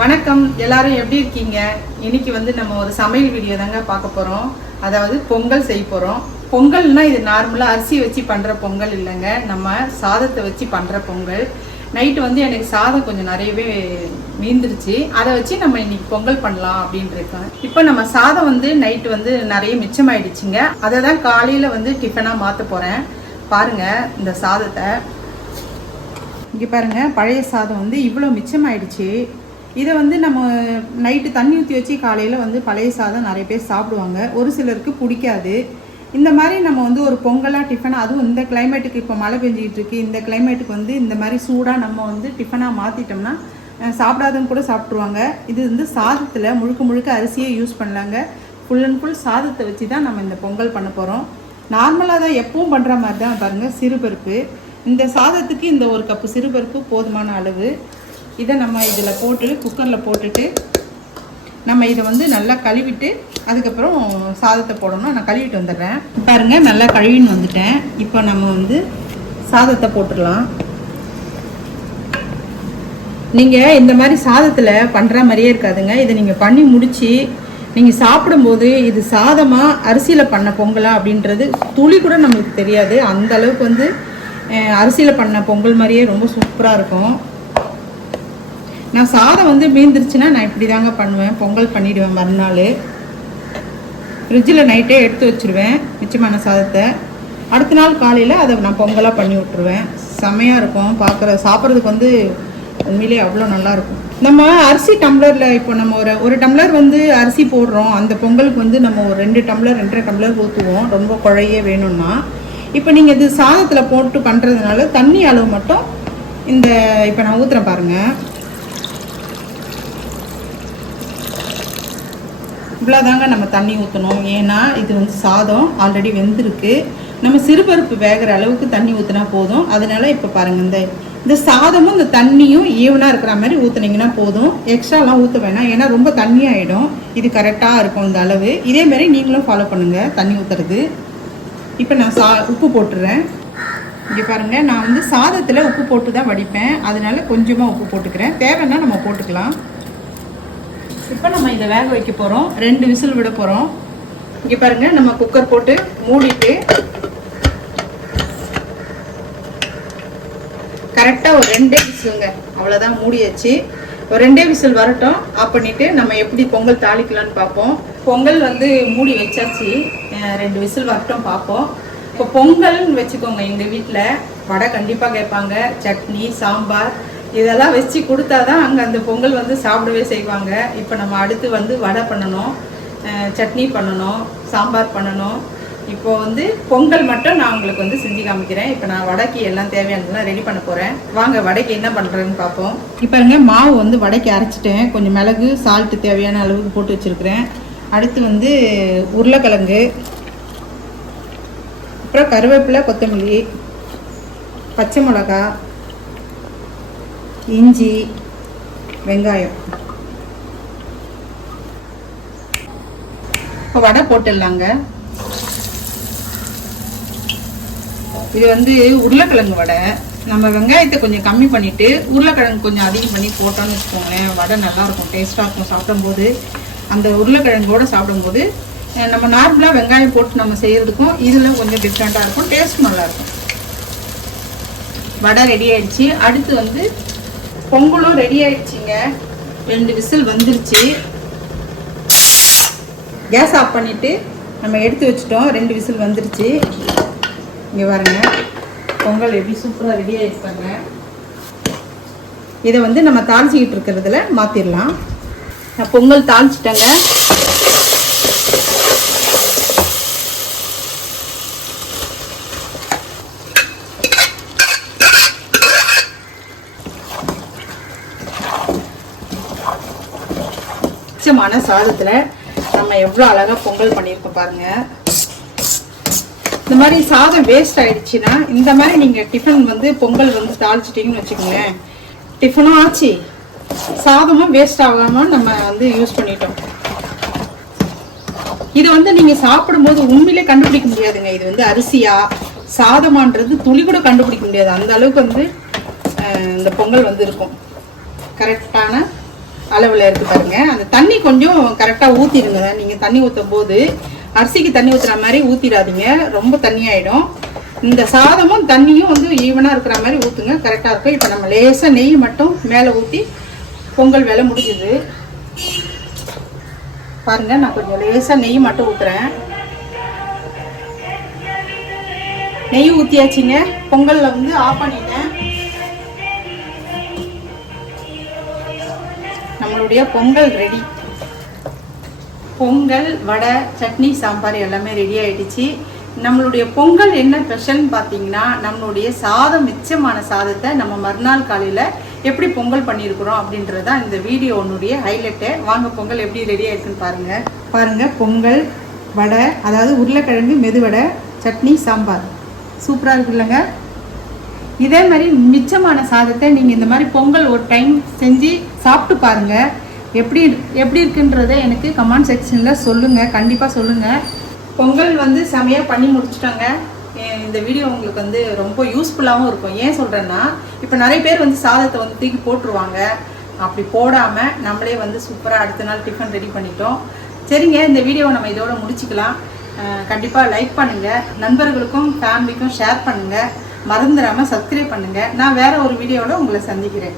வணக்கம் எல்லாரும் எப்படி இருக்கீங்க? இன்னைக்கு வந்து நம்ம ஒரு சமையல் வீடியோ தாங்க பார்க்க போறோம். அதாவது பொங்கல் செய்ய போறோம். பொங்கல்னா இது நார்மலா அரிசி வச்சு பண்ற பொங்கல் இல்லைங்க, நம்ம சாதத்தை வச்சு பண்ற பொங்கல். நைட்டு வந்து எனக்கு சாதம் கொஞ்சம் நிறையவே மீந்துருச்சு, அதை வச்சு நம்ம இன்னைக்கு பொங்கல் பண்ணலாம் அப்படின்னு இருக்கோம். இப்போ நம்ம சாதம் வந்து நைட்டு வந்து நிறைய மிச்சமாயிடுச்சுங்க, அதை தான் காலையில வந்து டிஃபனா மாற்ற போறேன். பாருங்க இந்த சாதத்தை, இங்கே பாருங்க பழைய சாதம் வந்து இவ்வளோ மிச்சமாயிடுச்சு. இதை வந்து நம்ம நைட்டு தண்ணி ஊற்றி வச்சு காலையில் வந்து பழைய சாதம் நிறைய பேர் சாப்பிடுவாங்க, ஒரு சிலருக்கு பிடிக்காது. இந்த மாதிரி நம்ம வந்து ஒரு பொங்கலாக டிஃபனாக, அதுவும் இந்த கிளைமேட்டுக்கு இப்போ மழை பெஞ்சிக்கிட்டு இருக்குது, இந்த கிளைமேட்டுக்கு வந்து இந்த மாதிரி சூடாக நம்ம வந்து டிஃபனாக மாற்றிட்டோம்னா சாப்பிடாதவங்க கூட சாப்பிட்ருவாங்க. இது வந்து சாதத்தில் முழுக்க முழுக்க அரிசியே யூஸ் பண்ணலாங்க. ஃபுல் அண்ட் ஃபுல் சாதத்தை வச்சு தான் நம்ம இந்த பொங்கல் பண்ண போகிறோம். நார்மலாக தான் எப்பவும் பண்ணுற மாதிரி தான். பாருங்கள் சிறுபருப்பு, இந்த சாதத்துக்கு இந்த ஒரு கப்பு சிறுபருப்பு போதுமான அளவு. இதை நம்ம இதில் போட்டு குக்கரில் போட்டுட்டு நம்ம இதை வந்து நல்லா கழுவிட்டு அதுக்கப்புறம் சாதத்தை போடணும். நான் கழுவிட்டு வந்துடுறேன். பாருங்கள் நல்லா கழுவின்னு வந்துட்டேன். இப்போ நம்ம வந்து சாதத்தை போட்டுடலாம். நீங்கள் இந்த மாதிரி சாதத்தில் பண்ணுற மாதிரியே இருக்காதுங்க. இதை நீங்கள் பண்ணி முடித்து நீங்கள் சாப்பிடும்போது இது சாதமாக அரிசியில் பண்ண பொங்கலா அப்படின்றது துளி கூட நம்மளுக்கு தெரியாது. அந்த அளவுக்கு வந்து அரிசியில் பண்ண பொங்கல் மாதிரியே ரொம்ப சூப்பராக இருக்கும். நான் சாதம் வந்து மீந்துருச்சுன்னா நான் இப்படி தாங்க பண்ணுவேன், பொங்கல் பண்ணிவிடுவேன். மறுநாள் ஃப்ரிட்ஜில் நைட்டே எடுத்து வச்சுருவேன் மிச்சமான சாதத்தை. அடுத்த நாள் காலையில் அதை நான் பொங்கலாக பண்ணி விட்ருவேன். செம்மையாக இருக்கும், சாப்பிட்றதுக்கு வந்து உண்மையிலே அவ்வளோ நல்லாயிருக்கும். நம்ம அரிசி டம்ளரில் இப்போ நம்ம ஒரு டம்ளர் வந்து அரிசி போடுறோம், அந்த பொங்கலுக்கு வந்து நம்ம ஒரு 2 டம்ளர் 2.5 டம்ளர் ஊற்றுவோம், ரொம்ப குழையே வேணும்னா. இப்போ நீங்கள் இது சாதத்தில் போட்டு பண்ணுறதுனால தண்ணி அளவு மட்டும் இந்த இப்போ நான் ஊற்றுறேன் பாருங்கள், இவ்வளோதாங்க நம்ம தண்ணி ஊற்றணும். ஏன்னா இது வந்து சாதம் ஆல்ரெடி வெந்திருக்கு, நம்ம சிறுபருப்பு வேகிற அளவுக்கு தண்ணி ஊற்றினா போதும். அதனால இப்போ பாருங்கள், இந்த சாதமும் இந்த தண்ணியும் ஈவனாக இருக்கிற மாதிரி ஊற்றுனீங்கன்னா போதும். எக்ஸ்ட்ராலாம் ஊற்ற வேணாம், ஏன்னா ரொம்ப தண்ணியாகிடும். இது கரெக்டாக இருக்கும் இந்த அளவு. இதேமாரி நீங்களும் ஃபாலோ பண்ணுங்கள் தண்ணி ஊற்றுறது. இப்போ நான் உப்பு போட்டுடுறேன். இங்கே பாருங்கள், நான் வந்து சாதத்தில் உப்பு போட்டு தான் வடிப்பேன், அதனால கொஞ்சமாக உப்பு போட்டுக்கிறேன். தேவைன்னா நம்ம போட்டுக்கலாம். இப்போ நம்ம இதை வேக வைக்க போகிறோம், 2 விசில் விட போகிறோம். இங்கே பாருங்கள், நம்ம குக்கர் போட்டு மூடிட்டு கரெக்டாக ஒரு 2 விசிலுங்க, அவ்வளோதான், மூடியாச்சு. ஒரு 2 விசில் வரட்டும். ஆஃப் பண்ணிவிட்டு நம்ம எப்படி பொங்கல் தாளிக்கலான்னு பார்ப்போம். பொங்கல் வந்து மூடி வச்சாச்சு, 2 விசில் வரட்டும் பார்ப்போம். இப்போ பொங்கல்னு வச்சுக்கோங்க, எங்கள் வீட்டில் வடை கண்டிப்பாக கேட்பாங்க, சட்னி சாம்பார் இதெல்லாம் வச்சு கொடுத்தா தான் அங்கே அந்த பொங்கல் வந்து சாப்பிடவே செய்வாங்க. இப்போ நம்ம அடுத்து வந்து வடை பண்ணணும், சட்னி பண்ணணும், சாம்பார் பண்ணணும். இப்போ வந்து பொங்கல் மட்டும் நான் உங்களுக்கு வந்து செஞ்சு காமிக்கிறேன். இப்போ நான் வடைக்கு எல்லாம் தேவையானதெல்லாம் ரெடி பண்ண போகிறேன். வாங்க வடைக்கு என்ன பண்ணுறேன்னு பார்ப்போம். இப்போ மாவு வந்து வடைக்கு அரைச்சிட்டேன். கொஞ்சம் மிளகு சால்ட்டு தேவையான அளவுக்கு போட்டு வச்சுருக்கிறேன். அடுத்து வந்து உருளைக்கிழங்கு, அப்புறம் கருவேப்பிலை, கொத்தமல்லி, பச்சை மிளகா, இஞ்சி, வெங்காயம். இப்போ வடை போட்டுடலாங்க. இது வந்து உருளைக்கிழங்கு வடை. நம்ம வெங்காயத்தை கொஞ்சம் கம்மி பண்ணிவிட்டு உருளைக்கிழங்கு கொஞ்சம் அதிகம் பண்ணி போட்டோன்னு வச்சுக்கோங்களேன், வடை நல்லாயிருக்கும், டேஸ்ட்டாக இருக்கும். சாப்பிடும்போது அந்த உருளைக்கிழங்கோடு சாப்பிடும்போது நம்ம நார்மலாக வெங்காயம் போட்டு நம்ம செய்கிறதுக்கும் இதில் கொஞ்சம் டிஃப்ரெண்ட்டாக இருக்கும், டேஸ்ட் நல்லாயிருக்கும். வடை ரெடி ஆயிடுச்சு. அடுத்து வந்து பொங்கலும் ரெடி ஆயிடுச்சுங்க, 2 விசில் வந்துருச்சு. கேஸ் ஆஃப் பண்ணிவிட்டு நம்ம எடுத்து வச்சுட்டோம், 2 விசில் வந்துருச்சு. இங்கே பாருங்க பொங்கல் எப்படி சூப்பராக ரெடி ஆகிடுப்பாங்க. இதை வந்து நம்ம தாளிச்சிக்கிட்டு இருக்கிறதுல மாற்றிடலாம். நான் பொங்கல் தாளிச்சிட்டேங்க. மிச்சமான சாதத்தில் நம்ம எவ்வளோ அழகாக பொங்கல் பண்ணியிருக்கோம் பாருங்கள். இந்த மாதிரி சாதம் வேஸ்ட் ஆகிடுச்சின்னா இந்த மாதிரி நீங்கள் டிஃபன் வந்து பொங்கல் வந்து தாளிச்சிட்டிங்கன்னு வச்சுக்கோங்களேன், டிஃபனும் ஆச்சு, சாதமும் வேஸ்ட் ஆகாமல் நம்ம வந்து யூஸ் பண்ணிட்டோம். இது வந்து நீங்கள் சாப்பிடும்போது உண்மையிலே கண்டுபிடிக்க முடியாதுங்க, இது வந்து அரிசியா சாதமான்றது துளி கூட கண்டுபிடிக்க முடியாது. அந்த அளவுக்கு வந்து இந்த பொங்கல் வந்து இருக்கும். கரெக்டான அளவில் இருக்குது பாருங்கள். அந்த தண்ணி கொஞ்சம் கரெக்டாக ஊற்றிடுங்க. நீங்கள் தண்ணி ஊற்றும் போது அரிசிக்கு தண்ணி ஊற்றுற மாதிரி ஊற்றிடாதீங்க, ரொம்ப தண்ணியாயிடும். இந்த சாதமும் தண்ணியும் வந்து ஈவனாக இருக்கிற மாதிரி ஊற்றுங்க, கரெக்டாக இருக்கும். இப்போ நம்ம லேசாக நெய் மட்டும் மேலே ஊற்றி பொங்கல் வேலை முடிஞ்சுது பாருங்கள். நான் கொஞ்சம் லேசாக நெய் மட்டும் ஊற்றுறேன். நெய் ஊற்றியாச்சுங்க. பொங்கலில் வந்து ஆஃப் பண்ணிட்டேன். நம்மளுடைய பொங்கல் ரெடி. பொங்கல், வடை, சட்னி, சாம்பார் எல்லாமே ரெடி ஆகிடுச்சு. நம்மளுடைய பொங்கல் என்ன ஸ்பெஷல்னு பார்த்தீங்கன்னா, நம்மளுடைய சாதம் மிச்சமான சாதத்தை நம்ம மறுநாள் காலையில் எப்படி பொங்கல் பண்ணியிருக்கிறோம் அப்படின்றது தான் இந்த வீடியோனுடைய ஹைலைட்டு. வாங்க பொங்கல் எப்படி ரெடி ஆகிடுக்குன்னு பாருங்கள். பாருங்கள், பொங்கல், வடை, அதாவது உருளைக்கிழங்கு மெதுவடை, சட்னி, சாம்பார் சூப்பராக இருக்குல்லங்க. இதே மாதிரி மிச்சமான சாதத்தை நீங்கள் இந்த மாதிரி பொங்கல் ஒரு டைம் செஞ்சு சாப்பிட்டு பாருங்கள். எப்படி இருக்குன்றதை எனக்கு கமெண்ட் செக்ஷனில் சொல்லுங்கள், கண்டிப்பாக சொல்லுங்கள். பொங்கல் வந்து செமையாக பண்ணி முடிச்சுட்டாங்க. இந்த வீடியோ உங்களுக்கு வந்து ரொம்ப யூஸ்ஃபுல்லாகவும் இருக்கும். ஏன் சொல்கிறேன்னா, இப்போ நிறைய பேர் வந்து சாதத்தை வந்து தூக்கி போட்டுருவாங்க. அப்படி போடாமல் நம்மளே வந்து சூப்பராக அடுத்த நாள் டிஃபன் ரெடி பண்ணிட்டோம். சரிங்க, இந்த வீடியோவை நம்ம இதோட முடிச்சுக்கலாம். கண்டிப்பாக லைக் பண்ணுங்கள், நண்பர்களுக்கும் ஃபேமிலிக்கும் ஷேர் பண்ணுங்கள், மறந்துடாமல் சப்ஸ்கிரைப் பண்ணுங்கள். நான் வேறு ஒரு வீடியோவில் உங்களை சந்திக்கிறேன்.